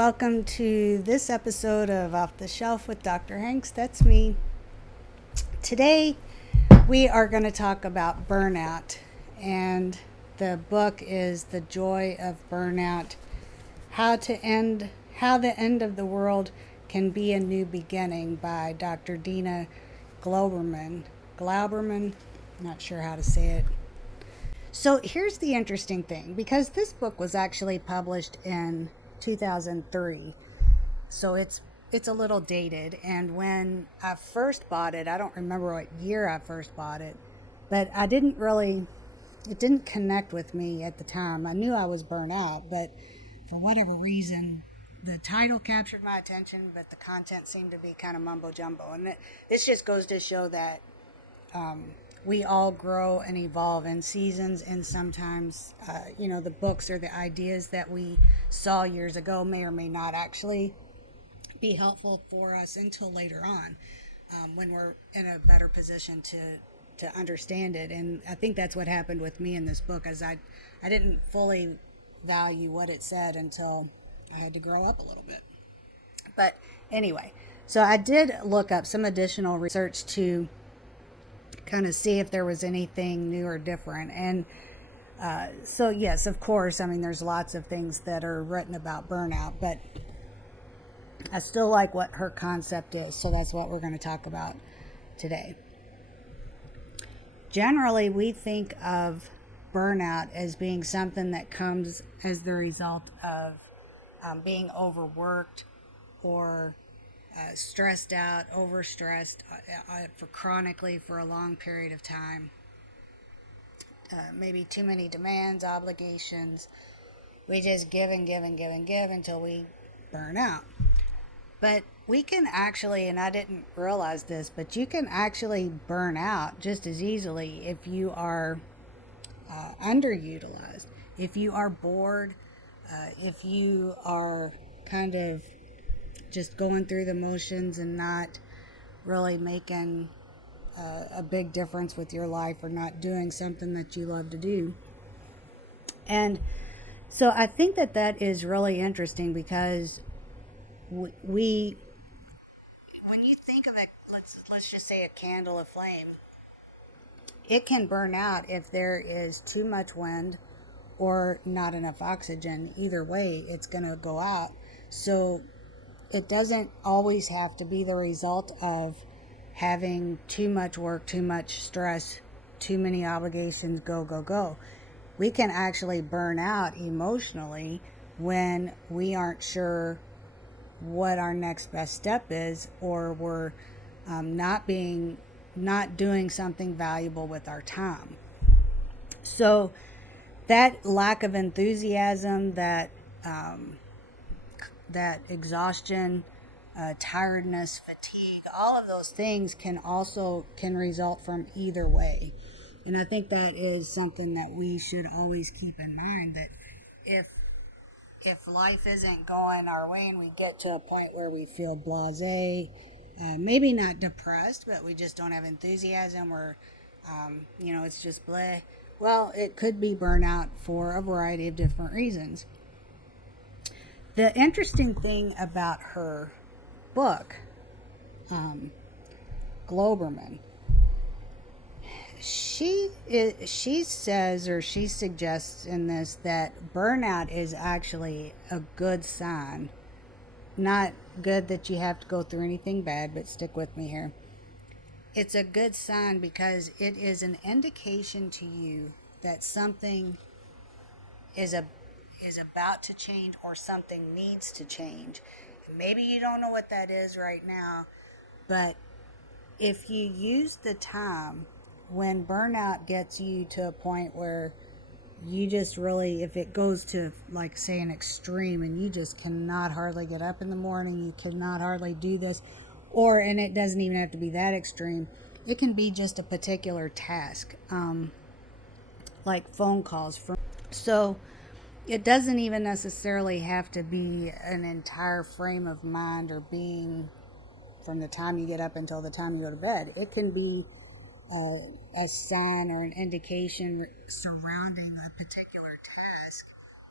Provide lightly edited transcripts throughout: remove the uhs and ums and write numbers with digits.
welcome to this episode of Off the Shelf with Dr. Hanks. That's me. Today, we are going to talk about burnout, and the book is The Joy of Burnout: How the End of the World Can Be a New Beginning by Dr. Dina Glauberman, not sure how to say it. So here's the interesting thing, because this book was actually published in 2003, so it's a little dated. And when I first bought it, I don't remember what year I first bought it, but it didn't connect with me at the time. I knew I was burnt out, but for whatever reason, the title captured my attention, but the content seemed to be kind of mumbo jumbo. And this just goes to show that we all grow and evolve in seasons, and sometimes, the books or the ideas that we saw years ago may or may not actually be helpful for us until later on, when we're in a better position to understand it. And I think that's what happened with me in this book, as I didn't fully value what it said until I had to grow up a little bit. But anyway, so I did look up some additional research to kind of see if there was anything new or different. And so yes, of course, there's lots of things that are written about burnout, but I still like what her concept is, so that's what we're going to talk about today. Generally, we think of burnout as being something that comes as the result of being overworked or stressed out, overstressed chronically for a long period of time. Maybe too many demands, obligations. We just give and give and give and give until we burn out. But we can actually, and I didn't realize this, but you can actually burn out just as easily if you are underutilized, if you are bored, if you are kind of just going through the motions and not really making a big difference with your life, or not doing something that you love to do. And so I think that is really interesting, because when you think of it, let's just say a candle aflame, it can burn out if there is too much wind or not enough oxygen. Either way, it's going to go out. So it doesn't always have to be the result of having too much work, too much stress, too many obligations, go. We can actually burn out emotionally when we aren't sure what our next best step is, or we're not doing something valuable with our time. So that lack of enthusiasm, that exhaustion, tiredness, fatigue, all of those things can result from either way. And I think that is something that we should always keep in mind, that if life isn't going our way and we get to a point where we feel blasé, maybe not depressed, but we just don't have enthusiasm, or it's just bleh, well, it could be burnout for a variety of different reasons. The interesting thing about her book, Glauberman, she says, or she suggests in this, that burnout is actually a good sign. Not good that you have to go through anything bad, but stick with me here. It's a good sign because it is an indication to you that something is about to change, or something needs to change. Maybe you don't know what that is right now, but if you use the time when burnout gets you to a point where you just really, if it goes to, like, say, an extreme, and you just cannot hardly get up in the morning, you cannot hardly do this, and it doesn't even have to be that extreme. It can be just a particular task, like phone calls. So it doesn't even necessarily have to be an entire frame of mind or being from the time you get up until the time you go to bed. It can be a sign or an indication surrounding a particular task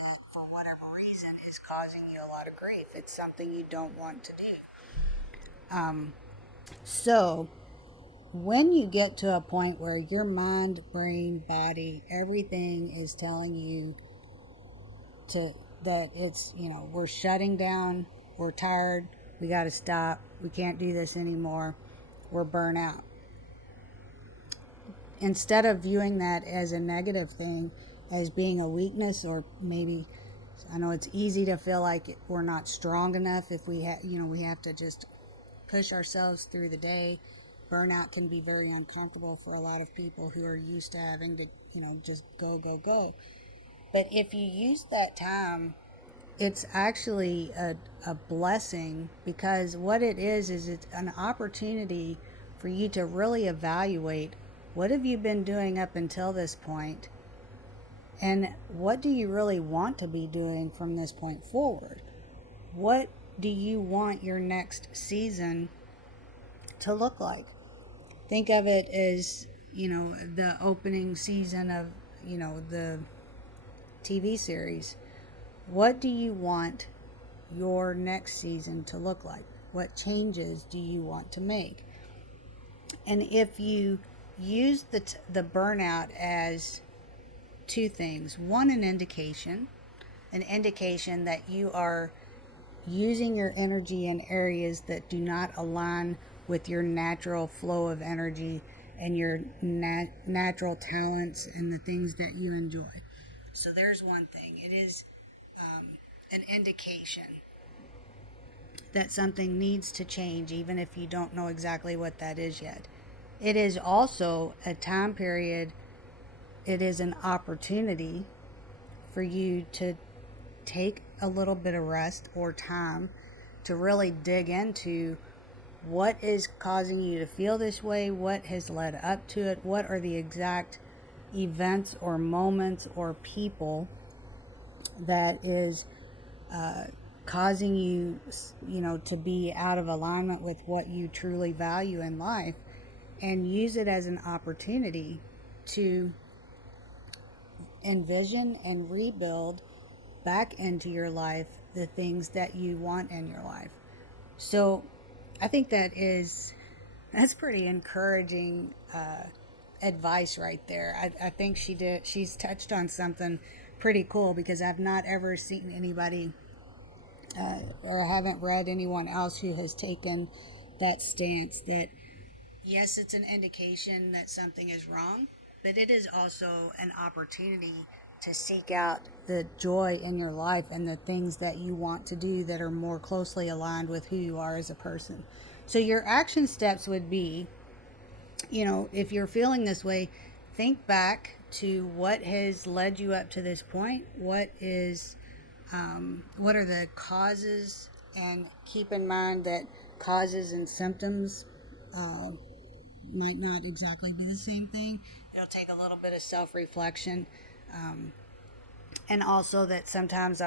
that, for whatever reason, is causing you a lot of grief. It's something you don't want to do. So when you get to a point where your mind, brain, body, everything is telling you to that it's, we're shutting down, we're tired, we got to stop, we can't do this anymore, we're burnt out. Instead of viewing that as a negative thing, as being a weakness, or maybe, I know it's easy to feel like we're not strong enough if we we have to just push ourselves through the day. Burnout can be very uncomfortable for a lot of people who are used to having to, just go, go, go. But if you use that time, it's actually a blessing, because what it is it's an opportunity for you to really evaluate what have you been doing up until this point, and what do you really want to be doing from this point forward. What do you want your next season to look like? Think of it as, the opening season of, the TV series. What do you want your next season to look like? What changes do you want to make? And if you use the burnout as two things: one, an indication that you are using your energy in areas that do not align with your natural flow of energy and your natural talents and the things that you enjoy. So there's one thing. It is an indication that something needs to change, even if you don't know exactly what that is yet. It is also a time period, it is an opportunity for you to take a little bit of rest or time to really dig into what is causing you to feel this way, what has led up to it, what are the exact events or moments or people that is causing you, to be out of alignment with what you truly value in life, and use it as an opportunity to envision and rebuild back into your life the things that you want in your life. So I think that's pretty encouraging advice right there. I think she's touched on something pretty cool, because I've not ever seen anybody or I haven't read anyone else who has taken that stance that yes, it's an indication that something is wrong, but it is also an opportunity to seek out the joy in your life and the things that you want to do that are more closely aligned with who you are as a person. So your action steps would be, if you're feeling this way, think back to what has led you up to this point. What are the causes? And keep in mind that causes and symptoms might not exactly be the same thing. It'll take a little bit of self-reflection, and also that sometimes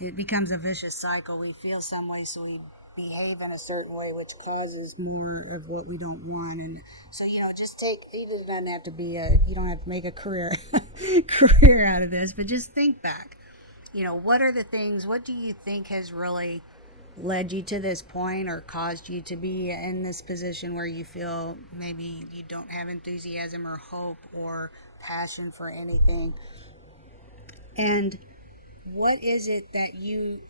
it becomes a vicious cycle. We feel some way, so we behave in a certain way, which causes more of what we don't want. And so, just it doesn't have to be you don't have to make a career career out of this, but just think back. What are the things? What do you think has really led you to this point, or caused you to be in this position where you feel maybe you don't have enthusiasm or hope or passion for anything? And what is it that you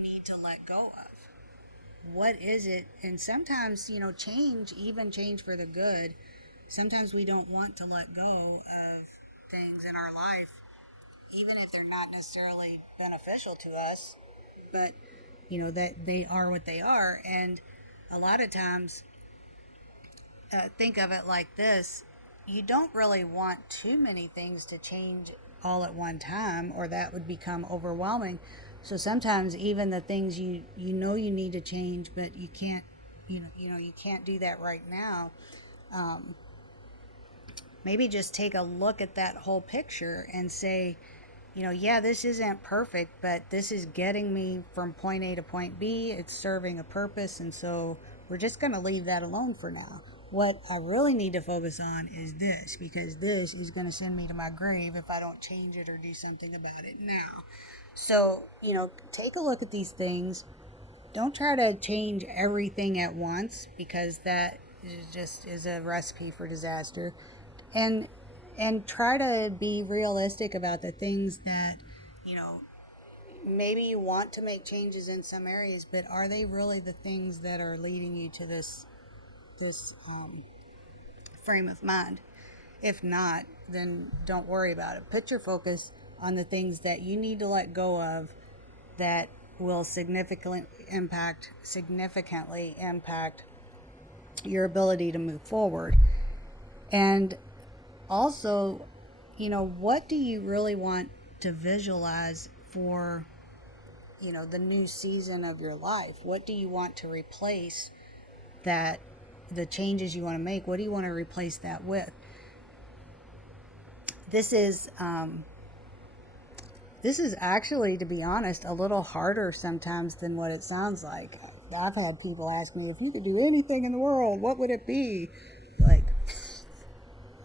need to let go of? What is it? And sometimes, change for the good. Sometimes we don't want to let go of things in our life, even if they're not necessarily beneficial to us, but that they are what they are. And a lot of times, think of it like this: you don't really want too many things to change all at one time, or that would become overwhelming. So sometimes even the things you need to change, but you can't you can't do that right now. Maybe just take a look at that whole picture and say, yeah, this isn't perfect, but this is getting me from point A to point B. It's serving a purpose, and so we're just going to leave that alone for now. What I really need to focus on is this, because this is going to send me to my grave if I don't change it or do something about it now. So, take a look at these things. Don't try to change everything at once, because that just is a recipe for disaster. And try to be realistic about the things that, you know, maybe you want to make changes in some areas, but are they really the things that are leading you to this frame of mind? If not, then don't worry about it. Put your focus on the things that you need to let go of, that will significantly impact your ability to move forward. And also, what do you really want to visualize for, the new season of your life? What do you want to replace that, the changes you want to make? What do you want to replace that with? This is actually, to be honest, a little harder sometimes than what it sounds like. I've had people ask me, if you could do anything in the world, what would it be? Like,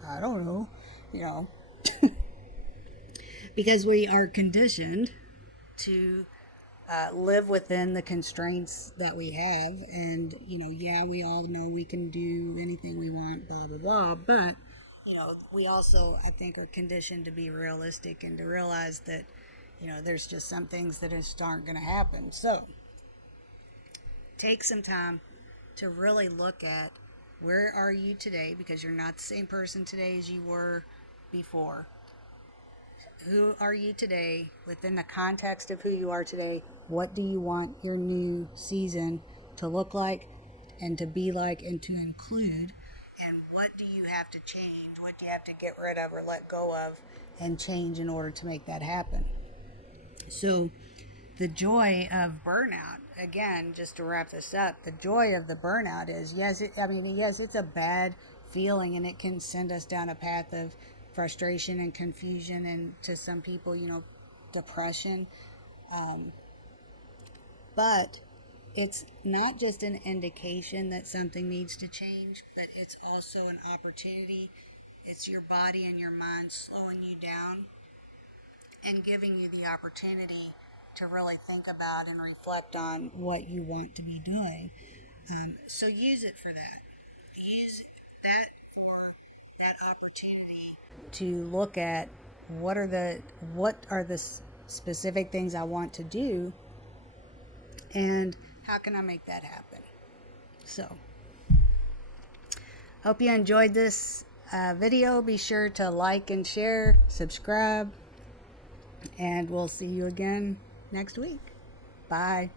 I don't know, because we are conditioned to live within the constraints that we have. And, yeah, we all know we can do anything we want, blah, blah, blah. But, we also, I think, are conditioned to be realistic and to realize that, there's just some things that just aren't going to happen. So take some time to really look at, where are you today, because you're not the same person today as you were before. Who are you today within the context of who you are today? What do you want your new season to look like and to be like and to include? And what do you have to change? What do you have to get rid of or let go of and change in order to make that happen? So the joy of burnout, again, just to wrap this up, the joy of the burnout is, yes, it's a bad feeling, and it can send us down a path of frustration and confusion, and to some people, depression. But it's not just an indication that something needs to change, but it's also an opportunity. It's your body and your mind slowing you down and giving you the opportunity to really think about and reflect on what you want to be doing. So use it for that. Use that for that opportunity to look at, what are the specific things I want to do, and how can I make that happen. So hope you enjoyed this video. Be sure to like and share, subscribe, and we'll see you again next week. Bye.